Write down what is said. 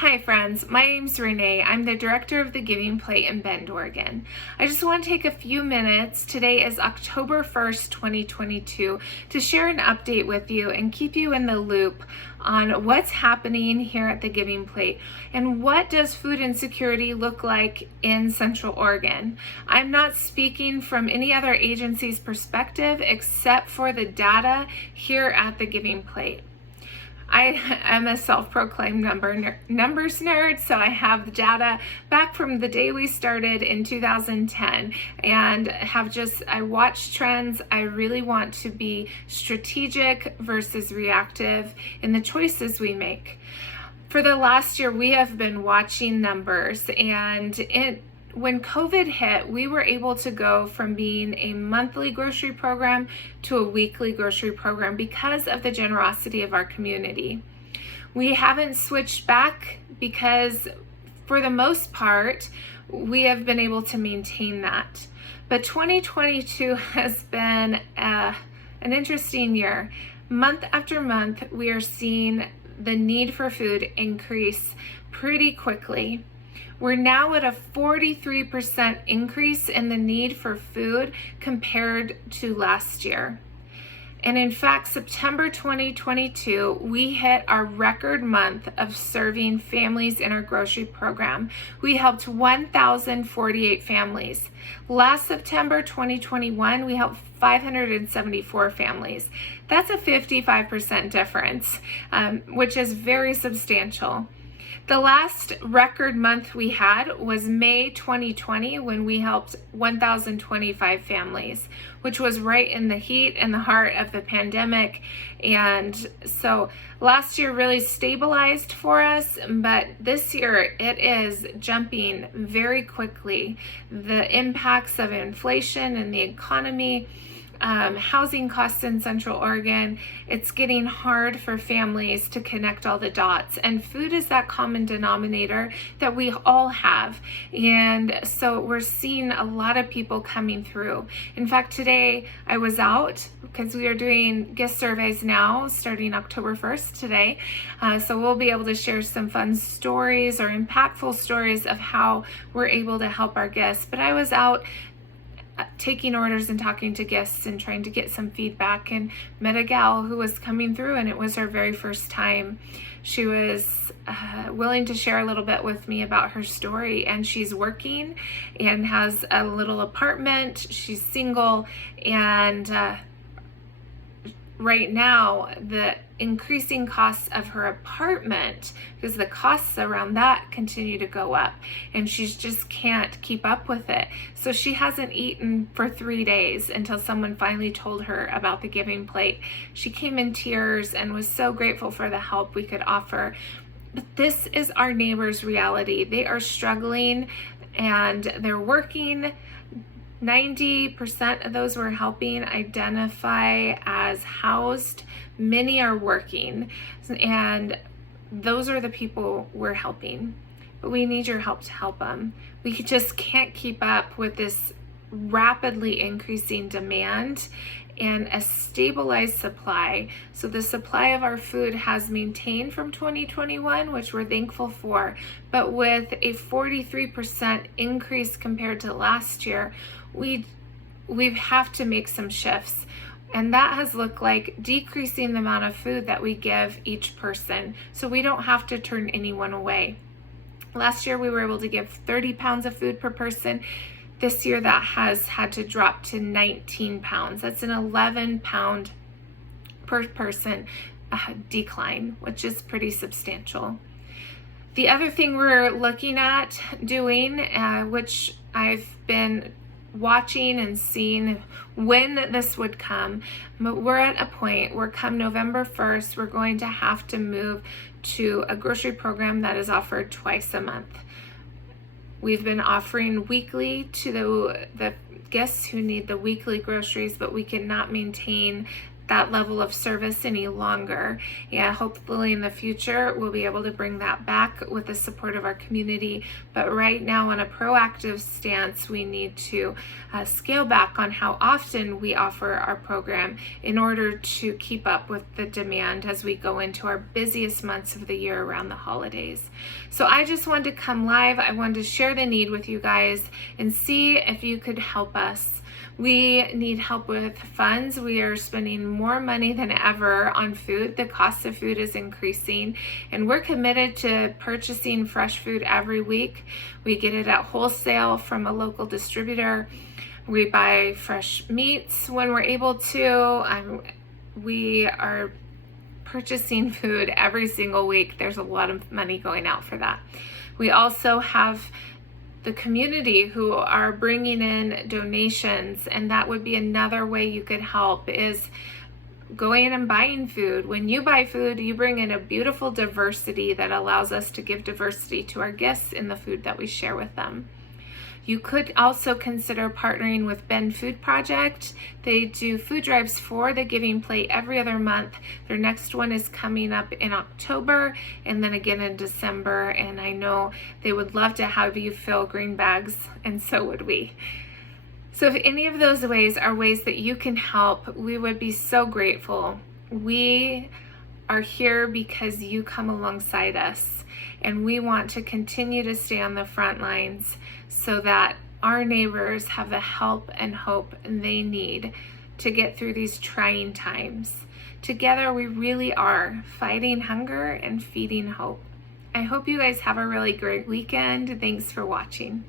Hi friends, my name's Renee. I'm the director of the Giving Plate in Bend, Oregon. I just want to take a few minutes. Today is October 1st, 2022, to share an update with you and keep you in the loop on what's happening here at the Giving Plate and what does food insecurity look like in Central Oregon. I'm not speaking from any other agency's perspective except for the data here at the Giving Plate. I am a self-proclaimed numbers nerd, so I have the data back from the day we started in 2010 and I watch trends. I really want to be strategic versus reactive in the choices we make. For the last year, we have been watching numbers, and when COVID hit, we were able to go from being a monthly grocery program to a weekly grocery program because of the generosity of our community. We haven't switched back because, for the most part, we have been able to maintain that. But 2022 has been an interesting year. Month after month, we are seeing the need for food increase pretty quickly. We're now at a 43% increase in the need for food compared to last year. And in fact, September 2022, we hit our record month of serving families in our grocery program. We helped 1,048 families. Last September 2021, we helped 574 families. That's a 55% difference, which is very substantial. The last record month we had was May 2020, when we helped 1,025 families, which was right in the heat and the heart of the pandemic. And so last year really stabilized for us, but this year it is jumping very quickly. The impacts of inflation and the economy, housing costs in Central Oregon, it's getting hard for families to connect all the dots, and food is that common denominator that we all have. And so we're seeing a lot of people coming through. In fact, today I was out because we are doing guest surveys now starting October 1st today. So we'll be able to share some fun stories or impactful stories of how we're able to help our guests. But I was out taking orders and talking to guests and trying to get some feedback, and met a gal who was coming through, and it was her very first time. She was willing to share a little bit with me about her story, and she's working and has a little apartment. She's single, and right now the increasing costs of her apartment, because the costs around that continue to go up, and she just can't keep up with it. So she hasn't eaten for 3 days until someone finally told her about the Giving Plate. She came in tears and was so grateful for the help we could offer. But this is our neighbors' reality. They are struggling and they're working. 90% of those we're helping identify as housed. Many are working, and those are the people we're helping. But we need your help to help them. We just can't keep up with this rapidly increasing demand and a stabilized supply. So the supply of our food has maintained from 2021, which we're thankful for, but with a 43% increase compared to last year, we have to make some shifts. And that has looked like decreasing the amount of food that we give each person, so we don't have to turn anyone away. Last year we were able to give 30 pounds of food per person. This year that has had to drop to 19 pounds. That's an 11 pound per person decline, which is pretty substantial. The other thing we're looking at doing, which I've been watching and seeing when this would come, but we're at a point where come November 1st, we're going to have to move to a grocery program that is offered twice a month. We've been offering weekly to the guests who need the weekly groceries, but we cannot maintain that level of service any longer. Yeah, hopefully in the future we'll be able to bring that back with the support of our community. But right now, on a proactive stance, we need to scale back on how often we offer our program in order to keep up with the demand as we go into our busiest months of the year around the holidays. So I just wanted to come live. I wanted to share the need with you guys and see if you could help us. We need help with funds. We are spending more money than ever on food. The cost of food is increasing, and we're committed to purchasing fresh food every week. We get it at wholesale from a local distributor. We buy fresh meats when we're able to. We are purchasing food every single week. There's a lot of money going out for that. We also have the community who are bringing in donations, and that would be another way you could help, is going and buying food. When you buy food, you bring in a beautiful diversity that allows us to give diversity to our guests in the food that we share with them. You could also consider partnering with Ben Food Project. They do food drives for the Giving Plate every other month. Their next one is coming up in October and then again in December. And I know they would love to have you fill green bags, and so would we. So if any of those ways are ways that you can help, we would be so grateful. We are here because you come alongside us, and we want to continue to stay on the front lines so that our neighbors have the help and hope they need to get through these trying times. Together, we really are fighting hunger and feeding hope. I hope you guys have a really great weekend. Thanks for watching.